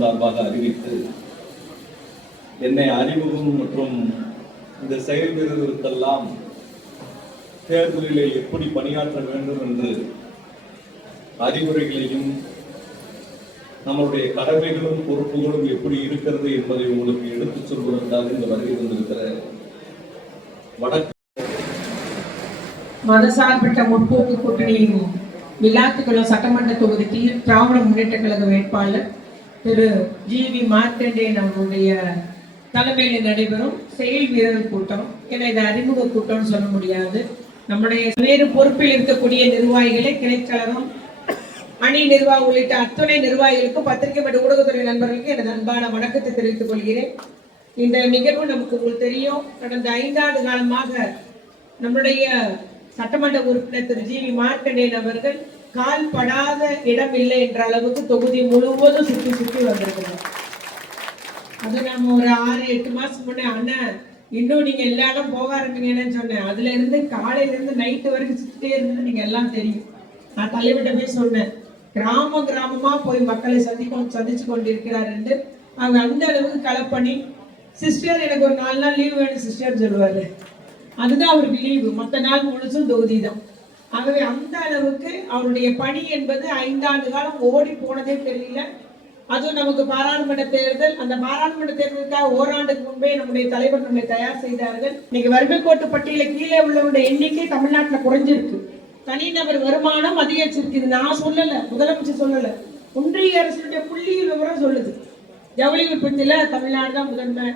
சார்பாக அறிவித்து என்னை அறிமுகம் மற்றும் இந்த செயல் வீரர்களுக்கெல்லாம் தேர்தலிலே எப்படி பணியாற்ற வேண்டும் என்று அறிவுரைகளையும் நம்மளுடைய கடமைகளும் பொறுப்புகளும் எப்படி இருக்கிறது என்பதை உங்களுக்கு எடுத்துச் சொல்வதற்காக இந்த வருகை வந்திருக்கிற வடக்கு மதசார்பற்ற முற்போக்கு கூட்டணியின் விளாத்துக்குளம் சட்டமன்ற தொகுதிக்கு திராவிட முன்னேற்ற கழக வேட்பாளர் திரு ஜி.வி. மார்க்கண்டேயன் அவருடைய தலைமையில் நடைபெறும் செயல் வீரர் கூட்டம். ஏன்னா இதை அறிமுக கூட்டம்னு சொல்ல முடியாது. நம்முடைய வேறு பொறுப்பில் இருக்கக்கூடிய நிர்வாகிகளை, கிளைக்கழகம், அணி நிர்வாகம் உள்ளிட்ட அத்துணை நிர்வாகிகளுக்கும் பத்திரிகை மற்றும் ஊடகத்துறை நண்பர்களுக்கு எனது அன்பான வணக்கத்தை தெரிவித்துக் கொள்கிறேன். இந்த நிகழ்வு நமக்கு உங்களுக்கு தெரியும். கடந்த 5 ஆண்டு காலமாக நம்முடைய சட்டமன்ற உறுப்பினர் திரு ஜி.வி. மார்க்கண்டேயன் அவர்கள் கால் படாத இடம் இல்லை என்ற அளவுக்கு தொகுதி முழுவதும் சுற்றி சுற்றி வந்திருக்கிறார். அது நம்ம ஒரு 6-8 மாசம் முன்னே அண்ணன் இன்னும் நீங்க எல்லா இடம் போக ஆரம்பிங்கன்னு சொன்னேன். அதுல இருந்து காலையில இருந்து நைட்டு வரைக்கும் சுற்றிட்டே இருந்து நீங்க எல்லாம் தெரியும். நான் தலைவர்கிட்ட போய் சொன்னேன், கிராம கிராமமா போய் மக்களை சந்திச்சு கொண்டிருக்கிறார் என்று. அவங்க அந்த அளவுக்கு களப்பணி. சிஸ்டர் எனக்கு ஒரு 4 நாள் லீவு வேணும் சிஸ்டர் சொல்லுவாரு. அதுதான் அவருக்கு லீவு. மற்ற நாள் முழுசும் தொகுதி தான். ஆகவே அந்த அளவுக்கு அவருடைய பணி என்பது 5 ஆண்டு காலம் ஓடி போனதே தெரியல. அதுவும் நமக்கு பாராளுமன்ற தேர்தல், அந்த பாராளுமன்ற தேர்தலுக்காக ஓராண்டுக்கு முன்பே நம்முடைய தலைவர் நம்மை தயார் செய்தார்கள். இன்னைக்கு வறுமை கோட்டு பட்டியல கீழே உள்ளவருடைய எண்ணிக்கை தமிழ்நாட்டில் குறைஞ்சிருக்கு. தனிநபர் வருமானம் அதிகரிச்சிருக்கு. இது நான் சொல்லல, முதலமைச்சர் சொல்லல, ஒன்றிய அரசுடைய புள்ளி விவரம் சொல்லுது. ஜவுளி உற்பத்தியில தமிழ்நாடு தான் முதன்மை.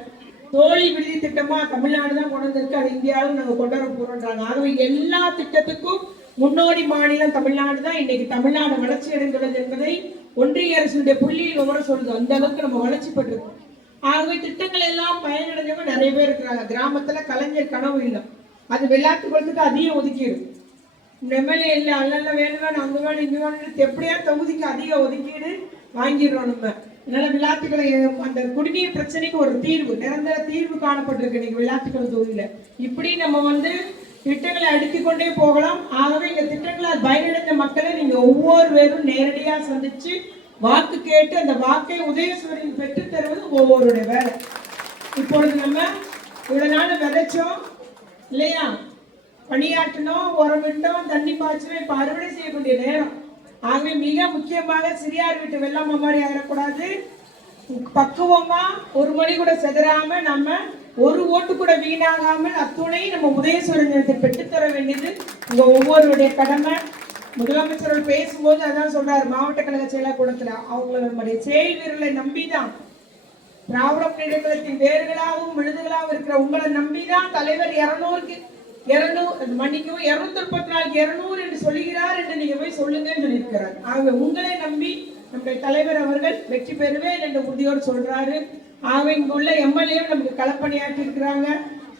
தோழி விடுதி திட்டமா தமிழ்நாடு தான் கொண்டு வந்திருக்கு. அது இந்தியாவில் நாங்கள் கொண்டு வர போறோம்ன்றாங்க. ஆகவே எல்லா திட்டத்துக்கும் முன்னோடி மாநிலம் தமிழ்நாடு தான். இன்னைக்கு தமிழ்நாடு வளர்ச்சி அடைந்துள்ளது என்பதை ஒன்றிய அரசுடைய புள்ளி விவரம் சொல்லுது. அந்த அளவுக்கு நம்ம வளர்ச்சி பெற்றிருக்கோம். ஆகவே திட்டங்கள் எல்லாம் பயனடைஞ்சவங்க நிறைய பேர் இருக்கிறாங்க. கிராமத்துல கலைஞர் கனவு இல்லை, அது விளையாட்டு குளத்துக்கு அதிகம் ஒதுக்கீடு. எம்எல்ஏ இல்லை, அல்ல வேணும் அங்க வேணும் இங்க வேணும், எப்படியா தொகுதிக்கு அதிக ஒதுக்கீடு வாங்கிடுறோம் நம்ம. அதனால விளையாட்டுகளை அந்த குடிநீர் பிரச்சனைக்கு ஒரு தீர்வு, நிரந்தர தீர்வு காணப்பட்டிருக்கு இன்னைக்கு விளையாட்டுகள் தொகுதியில. இப்படி நம்ம திட்டங்களை அடுக்கிக் கொண்டே போகலாம். ஆகவே இந்த திட்டங்களால் பயனடைந்த மக்களை நீங்க ஒவ்வொருவரும் நேரடியா சந்திச்சு வாக்கு கேட்டு அந்த வாக்கை உதயசூரியன் பெற்று தருவது ஒவ்வொருடைய வேலை. இப்பொழுது நம்ம இவ்வளவு நாள் விதைச்சோம் இல்லையா, பணியாற்றணும், உரமிட்டோம், தண்ணி பாய்ச்சணும், இப்ப அறுவடை செய்யக்கூடிய நேரம். ஆகவே மிக முக்கியமாக சிறியார் வீட்டு வெள்ளம் மாதிரி ஆயிடக்கூடாது. பக்குவமா ஒரு மணி கூட செதறாம, நம்ம ஒரு ஓட்டு கூட வீணாகாமல் அத்துணை நம்ம உதயசூரியத்தை பெற்றுத்தர வேண்டியது உங்க ஒவ்வொருடைய கடமை. முதலமைச்சர் பேசும்போது அதான் சொல்றாரு, மாவட்ட கழக செயலாளர் அவங்கள நம்முடைய செயல் வீரர்களை நம்பிதான், திராவிட முன்னேற்ற கழகத்தின் வேர்களாகவும் விழுதுகளாகவும் இருக்கிற உங்களை நம்பிதான் தலைவர் 234 என்று சொல்லுகிறார் என்று நீங்க போய் சொல்லுங்கன்னு சொல்லியிருக்கிறார். ஆகவே உங்களை நம்பி நம்முடைய தலைவர் அவர்கள் வெற்றி பெறுவேன் என்ற உறுதியோடு சொல்றாரு. ஆகவே இங்க உள்ள எம்எல்ஏ நமக்கு களப்பணியாற்றி இருக்கிறாங்க.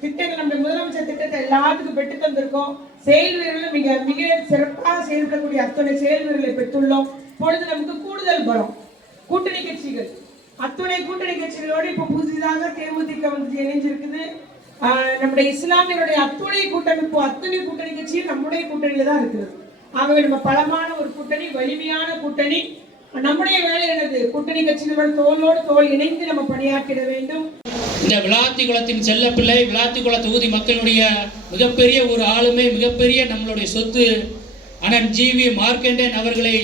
திட்டங்கள் நம்முடைய முதலமைச்சர் திட்டத்தை எல்லாத்துக்கும் பெற்று தந்திருக்கோம். செயல் வீரர்கள் மிக மிக சிறப்பாக செயல்படக்கூடிய அத்தனை செயல் வீரர்களை பெற்றுள்ளோம். இப்பொழுது நமக்கு கூடுதல் பலம். கூட்டணி கட்சிகள், அத்துணை கூட்டணி கட்சிகளோடு இப்ப புதிதாக தேமுதிக இணைஞ்சிருக்குது. நம்முடைய இஸ்லாமியருடைய அத்துணை கூட்டமைப்பு, அத்தனை கூட்டணி கட்சியும் நம்முடைய கூட்டணியில தான் இருக்குது. ஆகவே நம்ம பலமான ஒரு கூட்டணி, வலிமையான கூட்டணி. நம்முடைய வேலை என்னது, கூட்டணி கட்சிகளுடன் தோளோடு தோள் இணைந்து நம்ம பணியாற்றிட வேண்டும். இந்த விளாத்திக்குளத்தின் செல்லப்பிள்ளை, விளாத்திக்குள தொகுதி மக்களுடைய மிகப்பெரிய ஒரு ஆளுமை, மிகப்பெரிய நம்மளுடைய சொத்து அண்ணன் ஜி.வி. மார்க்கண்டேயன் அவர்களை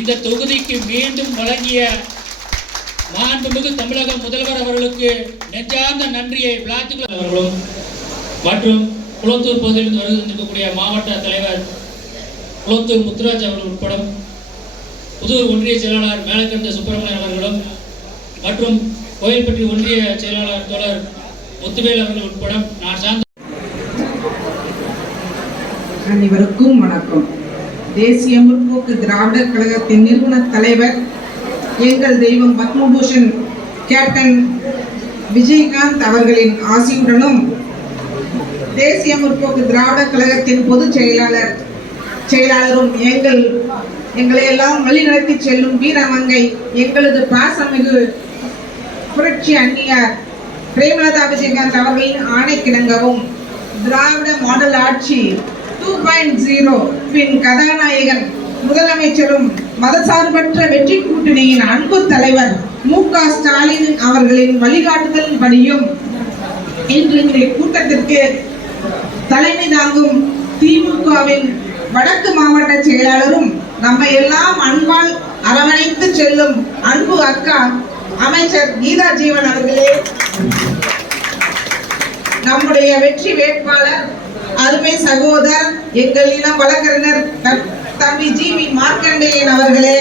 இந்த தொகுதிக்கு மீண்டும் வழங்கிய மாண்புமிகு தமிழக முதல்வர் அவர்களுக்கு நெஞ்சார்ந்த நன்றியை விளாத்துக்குளம் அவர்களும் மற்றும் குளத்தூர் பகுதியில் வருகின்ற மாவட்ட தலைவர் குளத்தூர் முத்துராஜ் அவர்கள் உட்பட புதூர் ஒன்றிய செயலாளர் மேலக்கந்த சுப்பிரமணியன் அவர்களும் மற்றும் கோயில்பட்டி ஒன்றிய செயலாளர் தோழர் முத்துவேல் அவர்கள் உட்பட நான் சார்ந்த அனைவருக்கும் வணக்கம். தேசிய முற்போக்கு திராவிடர் கழகத்தின் நிறுவன தலைவர், எங்கள் தெய்வம் பத்மபூஷன் கேப்டன் விஜயகாந்த் அவர்களின் ஆசியுடனும், தேசிய முற்போக்கு திராவிடர் கழகத்தின் பொதுச் செயலாளரும் எங்களை எல்லாம் வழிநடத்தி செல்லும் வீரமங்கை எங்களது பாசமிகு புரட்சி அந்நியார் பிரேமலதா விஜயகாந்த் அவர்களின் ஆணைக்கிணங்கவும், திராவிட மாடல் ஆட்சி 2.0 பின் கதாநாயகன் முதலமைச்சரும் மதசார்பற்ற வெற்றி கூட்டணியின் அன்பு தலைவர் மு.க.ஸ்டாலின் அவர்களின் வழிகாட்டுதலின்படியும் இன்று இந்த கூட்டத்திற்கு தலைமை தாங்கும் திமுகவின் வடக்கு மாவட்ட செயலாளரும் நம்மை எல்லாம் அன்பால் அரவணைத்து செல்லும் அன்பு அக்கா அமைச்சர் கீதா ஜீவன் அவர்களே, நம்முடைய வெற்றி வேட்பாளர் அருமை சகோதரர் எங்கள் இளம் வழக்கறிஞர் தம்பி ஜிவி மார்க்கண்டேயன் அவர்களே,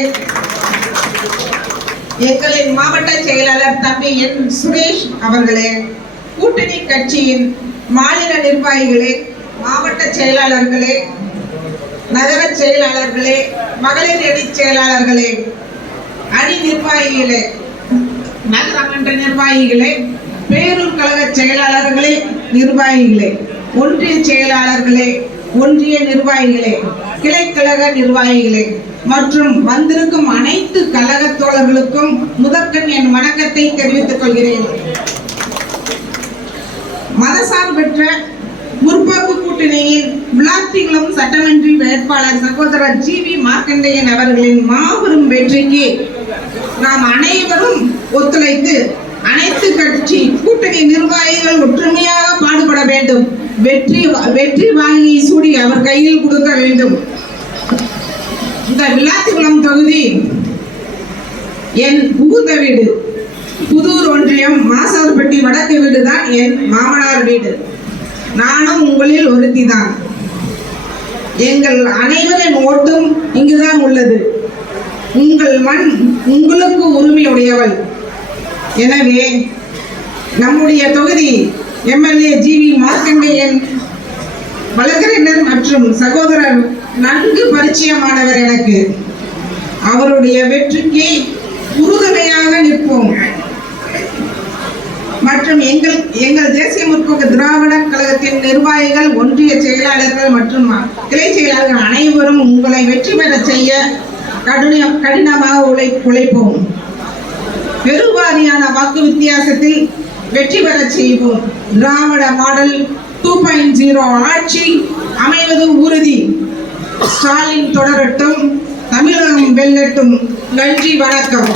எங்களின் மாவட்ட செயலாளர் தம்பி என் சுரேஷ் அவர்களே, கூட்டணி கட்சியின் மாநில நிர்வாகிகளே, மாவட்ட செயலாளர்களே, நகர செயலாளர்களே, மகளிர் அணி செயலாளர்களே, அணி நிர்வாகிகளே, நகரமன்ற நிர்வாகிகளே, பேரூர் கழக செயலாளர்களே, நிர்வாகிகளே, ஒன்றிய செயலாளர்களே, ஒன்றிய நிர்வாகிகளே, கிளைக்கழக நிர்வாகிகளே மற்றும் வந்திருக்கும் அனைத்து கழக தோழர்களுக்கும் முதற்கண் என் வணக்கத்தை தெரிவித்துக் கொள்கிறேன். மதசார்பற்ற முற்போக்கு கூட்டணியின் விளாத்திகுளம் சட்டமன்ற வேட்பாளர் சகோதரர் ஜிவி மார்க்கண்டேயன் அவர்களின் மாபெரும் வெற்றிக்கு நாம் அனைவரும் ஒத்துழைத்து அனைத்து கட்சி கூட்டணி நிர்வாகிகள் ஒற்றுமையாக பாடுபட வேண்டும். வெற்றி வாங்கி சூடி அவர் கையில் கொடுக்க வேண்டும். இந்த விளாத்திகுளம் தொகுதி என் புகுந்த வீடு. புதூர் ஒன்றியம் மாசார்பட்டி வடக்கு வீடு தான் என் மாமனார் வீடு. நானும் உங்களில் ஒருத்தி தான். எங்கள் அனைவரின் ஓட்டும் இங்குதான் உள்ளது. உங்கள் மண் உங்களுக்கு உரிமையுடையவள். எனவே நம்முடைய தொகுதி எம்எல்ஏ ஜிவி மார்க்கண்டேயன் வழக்கறிஞர் மற்றும் சகோதரர் நன்கு பரிச்சயமானவர் எனக்கு. அவருடைய வெற்றிக்கு உறுதுணையாக நிற்போம். மற்றும் எங்கள் தேசிய முற்போக்கு திராவிட கழகத்தின் நிர்வாகிகள், ஒன்றிய செயலாளர்கள் மற்றும் கிளை செயலாளர்கள் அனைவரும் உங்களை வெற்றி பெற செய்ய கடினமாக உழைப்போம். பெருவாரியான வாக்கு வித்தியாசத்தில் வெற்றி பெற செய்வோம். திராவிட மாடல் 2.0 ஆட்சி அமைவது உறுதி. ஸ்டாலின் தொடரட்டும், தமிழகம் வெல்லட்டும். நன்றி, வணக்கம்.